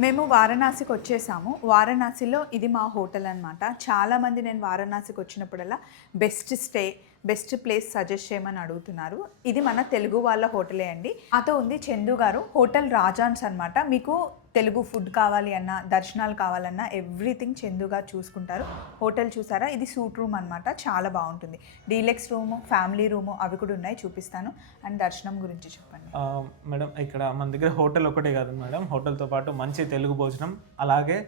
మేము వారణాసికి వచ్చేసాము. వారణాసిలో ఇది మా హోటల్ అనమాట చాలామంది నేను వారణాసికి వచ్చినప్పుడల్లా best stay best place suggest చేయమని అడుగుతున్నారు. ఇది మన తెలుగు వాళ్ళ హోటలే అండి. అతో ఉంది చందు గారు హోటల్ రాజాన్స్ అన్నమాట. మీకు తెలుగు ఫుడ్ కావాలి అన్నా దర్శనాలు కావాలన్నా ఎవ్రీథింగ్ చందుగా చూసుకుంటారు. హోటల్ చూసారా? ఇది సూట్ రూమ్ అనమాట చాలా బాగుంటుంది. డీలెక్స్ రూము ఫ్యామిలీ రూము అవి కూడా ఉన్నాయి. చూపిస్తాను. అండ్ దర్శనం గురించి చెప్పండి. మేడం ఇక్కడ మన దగ్గర హోటల్ ఒకటే కాదు మేడం. హోటల్తో పాటు మంచి తెలుగు భోజనం. అలాగే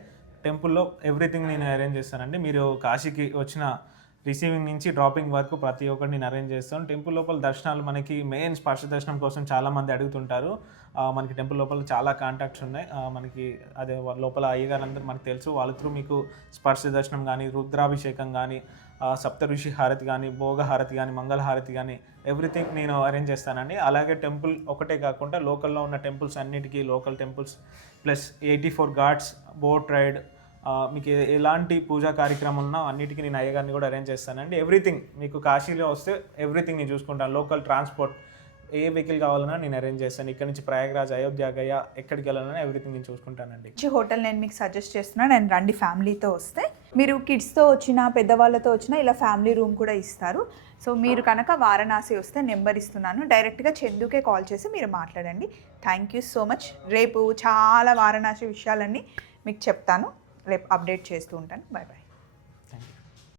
టెంపుల్లో ఎవ్రీథింగ్ నేను అరేంజ్ చేస్తానండి. మీరు కాశీకి వచ్చిన రిసీవింగ్ నుంచి డ్రాపింగ్ వరకు ప్రతి ఒక్కటి నేను అరేంజ్ చేస్తాను టెంపుల్ లోపల దర్శనాలు మనకి మెయిన్ స్పర్శ దర్శనం కోసం చాలామంది అడుగుతుంటారు. మనకి టెంపుల్ లోపల చాలా కాంటాక్ట్స్ ఉన్నాయి. మనకి అదే వాళ్ళ లోపల అయ్యగారందరూ మనకు తెలుసు. వాళ్ళ త్రూ మీకు స్పర్శ దర్శనం కానీ రుద్రాభిషేకం కానీ సప్త ఋషి హారతి కానీ భోగ హారతి కానీ మంగళ హారతి కానీ ఎవ్రీథింగ్ నేను అరేంజ్ చేస్తానండి. అలాగే టెంపుల్ ఒకటే కాకుండా లోకల్లో ఉన్న టెంపుల్స్ అన్నిటికీ local temples plus eighty four ghats boat ride మీకు ఎలాంటి పూజా కార్యక్రమం ఉన్నా అన్నిటికీ నేను అయ్యగారిని కూడా అరేంజ్ చేస్తానండి. ఎవ్రీథింగ్ మీకు కాశీలో వస్తే ఎవ్రీథింగ్ నేను చూసుకుంటాను. లోకల్ ట్రాన్స్పోర్ట్ ఏ వెహికల్ కావాలన్నా నేను అరేంజ్ చేస్తాను. ఇక్కడ నుంచి ప్రయాగరాజ్ అయోధ్య గయ ఎక్కడికి వెళ్ళాలన్నా ఎవ్రీథింగ్ నేను చూసుకుంటానండి. మంచి హోటల్ నేను మీకు సజెస్ట్ చేస్తున్నాను. అండ్ రండి ఫ్యామిలీతో వస్తే. మీరు కిడ్స్తో వచ్చినా పెద్దవాళ్ళతో వచ్చినా ఇలా ఫ్యామిలీ రూమ్ కూడా ఇస్తారు. సో మీరు కనుక వారణాసి వస్తే నెంబర్ ఇస్తున్నాను. డైరెక్ట్గా చందుకే కాల్ చేసి మీరు మాట్లాడండి. థ్యాంక్ యూ సో మచ్ రేపు చాలా వారణాసి విషయాలన్నీ మీకు చెప్తాను. రేపు అప్డేట్ చేస్తూ ఉంటాను బాయ్ బాయ్